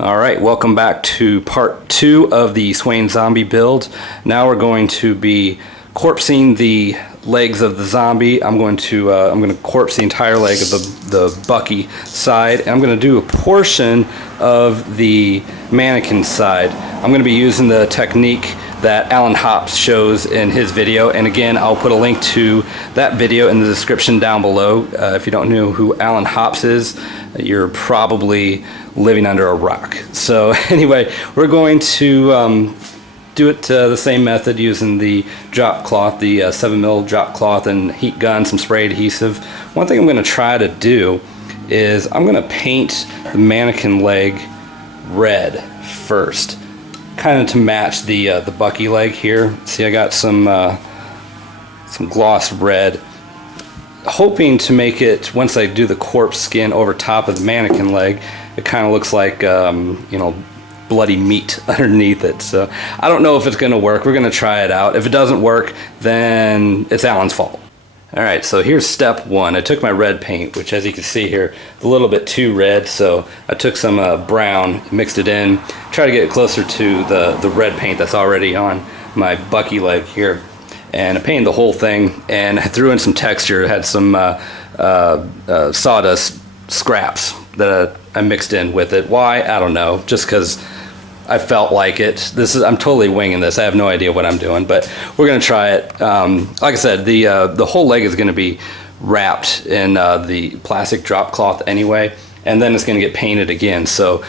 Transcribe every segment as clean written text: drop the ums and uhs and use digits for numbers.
Alright, welcome back to part 2 of the Swain zombie build. Now we're going to be corpsing the legs of the zombie. I'm going to corpse the entire leg of the Bucky side, and I'm going to do a portion of the mannequin side. I'm going to be using the technique that Alan Hops shows in his video, and again I'll put a link to that video in the description down below. If you don't know who Alan Hops is, you're probably living under a rock. So anyway, we're going to do it the same method using the drop cloth, the 7mm drop cloth and heat gun, some spray adhesive. One thing I'm going to try to do is I'm going to paint the mannequin leg red first, kind of to match the Bucky leg here. See, I got some gloss red, hoping to make it, once I do the corpse skin over top of the mannequin leg, it kind of looks like you know, bloody meat underneath it. So I don't know if it's going to work. We're going to try it out. If it doesn't work, then it's Alan's fault. Alright, so here's step one. I took my red paint, which as you can see here, a little bit too red, so I took some brown, mixed it in, try to get it closer to the red paint that's already on my Bucky leg here. And I painted the whole thing, and I threw in some texture. It had some sawdust scraps that I mixed in with it. Why? I don't know, just because I felt like it. I'm totally winging this. I have no idea what I'm doing, but we're gonna try it. Like I said, the whole leg is gonna be wrapped in the plastic drop cloth anyway, and then it's gonna get painted again. So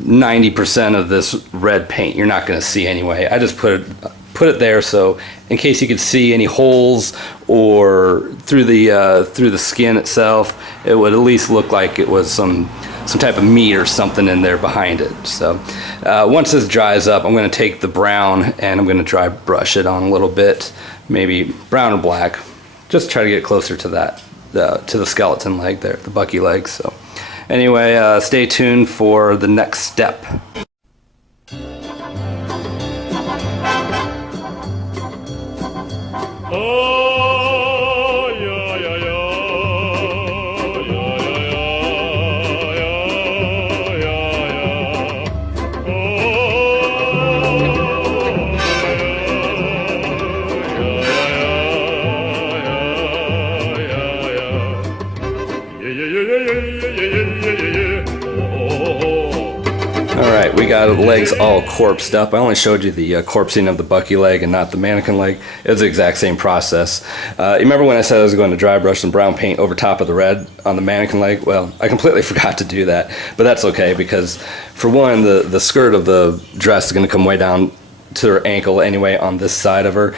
90% of this red paint you're not gonna see anyway. I just put it there so in case you could see any holes or through the skin itself, it would at least look like it was some type of meat or something in there behind it. So once this dries up, I'm going to take the brown and I'm going to dry brush it on a little bit, maybe brown or black, just try to get closer to that, to the skeleton leg there, the Bucky leg. So anyway, stay tuned for the next step. Alright, we got the legs all corpsed up. I only showed you the corpsing of the Bucky leg and not the mannequin leg. It was the exact same process. You remember when I said I was going to dry brush some brown paint over top of the red on the mannequin leg? Well, I completely forgot to do that, but that's okay because for one, the skirt of the dress is going to come way down to her ankle anyway on this side of her.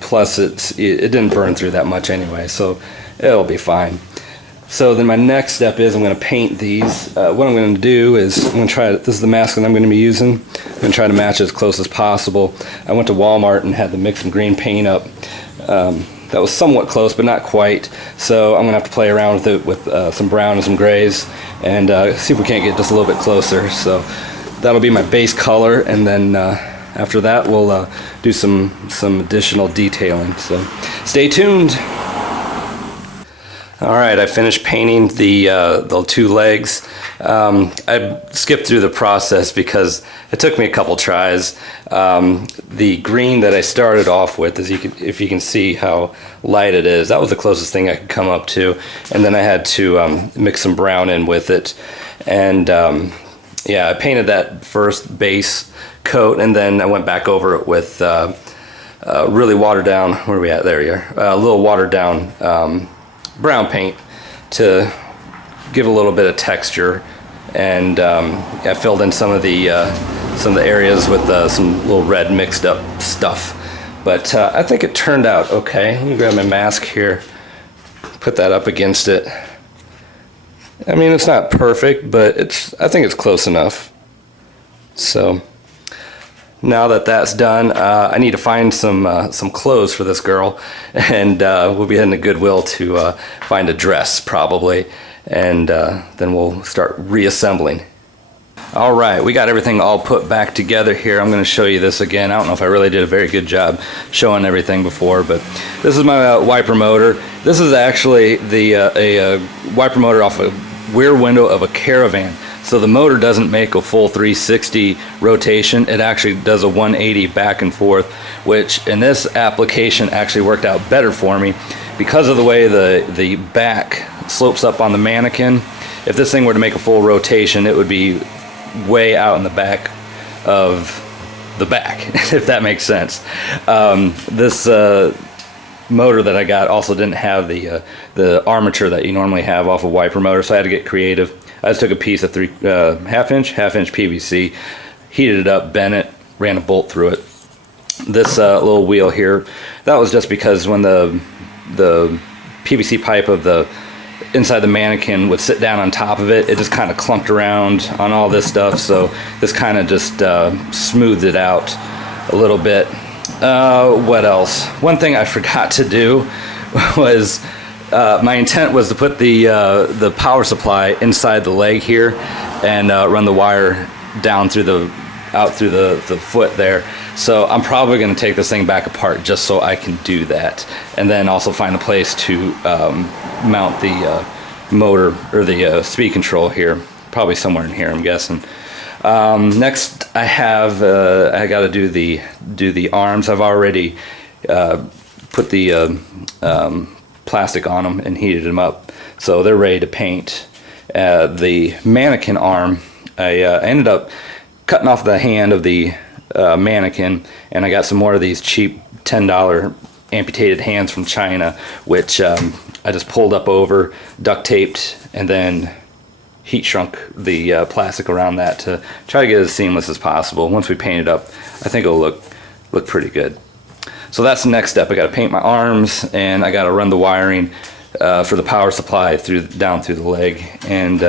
Plus it didn't burn through that much anyway, so it'll be fine. So then my next step is I'm going to paint these. What I'm going to do is I'm going to try, this is the mask that I'm going to be using. I'm going to try to match it as close as possible. I went to Walmart and had to mix some green paint up. That was somewhat close, but not quite. So I'm going to have to play around with it with some brown and some grays and see if we can't get just a little bit closer. So that'll be my base color, and then after that we'll do some additional detailing. So stay tuned. Alright, I finished painting the two legs. I skipped through the process because it took me a couple tries. The green that I started off with, if you can see how light it is, that was the closest thing I could come up to. And then I had to mix some brown in with it. And yeah, I painted that first base coat, and then I went back over it with really watered down, where are we at? There you are. A little watered down brown paint to give a little bit of texture, and I filled in some of the areas with some little red mixed up stuff. But I think it turned out okay. Let me grab my mask here, put that up against it. I mean, it's not perfect, but I think it's close enough. So now that that's done, I need to find some clothes for this girl, and we'll be heading to Goodwill to find a dress probably, and then we'll start reassembling. Alright, we got everything all put back together here. I'm going to show you this again. I don't know if I really did a very good job showing everything before, but this is my wiper motor. This is actually a wiper motor off a rear window of a caravan. So the motor doesn't make a full 360 rotation. It actually does a 180 back and forth, which in this application actually worked out better for me because of the way the back slopes up on the Mannequin. If this thing were to make a full rotation, it would be way out in the back of the back, if that makes sense. This motor that I got also didn't have the armature that you normally have off a wiper motor, so I had to get creative. I just took a piece of half inch PVC, heated it up, bent it, ran a bolt through it. This little wheel here, that was just because when the PVC pipe of the inside the Mannequin would sit down on top of it, it just kind of clumped around on all this stuff, so this kind of just smoothed it out a little bit. What else? One thing I forgot to do was my intent was to put the power supply inside the leg here and run the wire down through out through the foot there. So I'm probably going to take this thing back apart just so I can do that, and then also find a place to mount the motor or the speed control here, probably somewhere in here, I'm guessing. Next I have I got to do the arms. I've already put the plastic on them and heated them up, so they're ready to paint. The Mannequin arm, I ended up cutting off the hand of the Mannequin, and I got some more of these cheap $10 amputated hands from China, which I just pulled up over, duct taped, and then heat shrunk the plastic around that to try to get it as seamless as possible. Once we paint it up, I think it'll look pretty good. So that's the next step. I got to paint my arms, and I got to run the wiring for the power supply down through the leg, and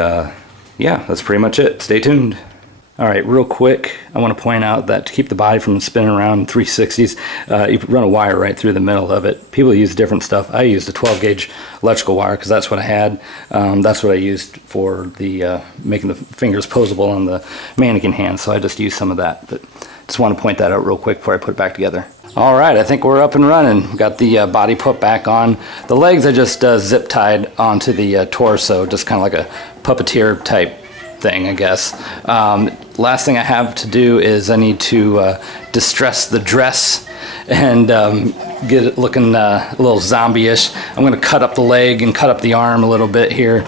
yeah, that's pretty much it. Stay tuned. All right, real quick, I want to point out that to keep the body from spinning around in 360s, you run a wire right through the middle of it. People use different stuff. I used a 12-gauge electrical wire because that's what I had. That's what I used for the making the fingers posable on the Mannequin hand, so I just used some of that. But just want to point that out real quick before I put it back together. All right, I think we're up and running. Got the body put back on. The legs I just zip tied onto the torso, just kind of like a puppeteer type thing, I guess. Last thing I have to do is I need to distress the dress and get it looking a little zombie-ish. I'm going to cut up the leg and cut up the arm a little bit here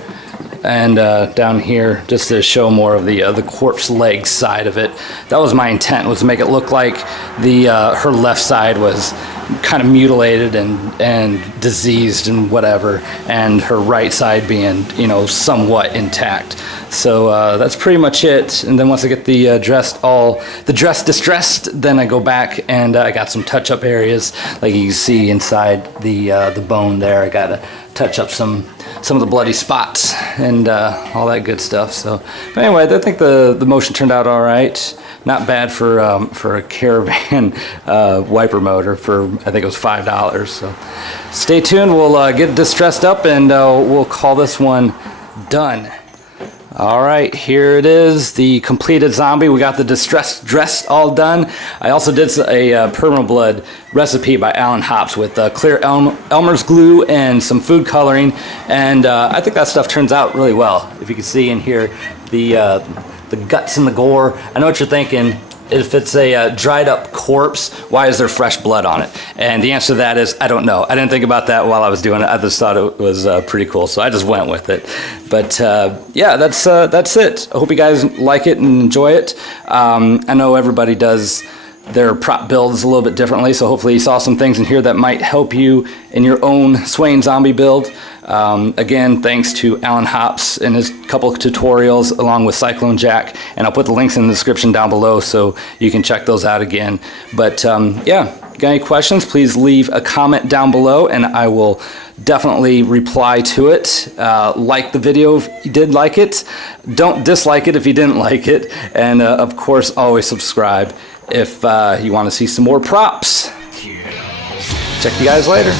and down here, just to show more of the corpse leg side of it. That was my intent, was to make it look like her left side was kind of mutilated and diseased and whatever, and her right side being, you know, somewhat intact. So that's pretty much it. And then once I get the dress distressed, then I go back and I got some touch-up areas, like you can see inside the bone there. I got to touch up some of the bloody spots and all that good stuff. So, but anyway, I think the motion turned out all right. Not bad for a Caravan wiper motor for, I think it was $5. So stay tuned. We'll get this dressed up and we'll call this one done. All right, here it is, the completed zombie. We got the distressed dress all done. I also did a perma-blood recipe by Alan Hops with clear Elmer's glue and some food coloring, and I think that stuff turns out really well. If you can see in here the guts and the gore. I know what you're thinking. If it's a dried up corpse, why is there fresh blood on it? And the answer to that is, I don't know. I didn't think about that while I was doing it. I just thought it was pretty cool, so I just went with it. But yeah, that's it. I hope you guys like it and enjoy it. I know everybody does their prop builds a little bit differently, so hopefully you saw some things in here that might help you in your own Swain zombie build. Again, thanks to Alan Hops and his couple of tutorials along with Cyclone Jack, and I'll put the links in the description down below so you can check those out again. But yeah, got any questions, please leave a comment down below and I will definitely reply to it. Like the video if you did like it, don't dislike it if you didn't like it, and of course always subscribe if you want to see some more props. Check you guys later.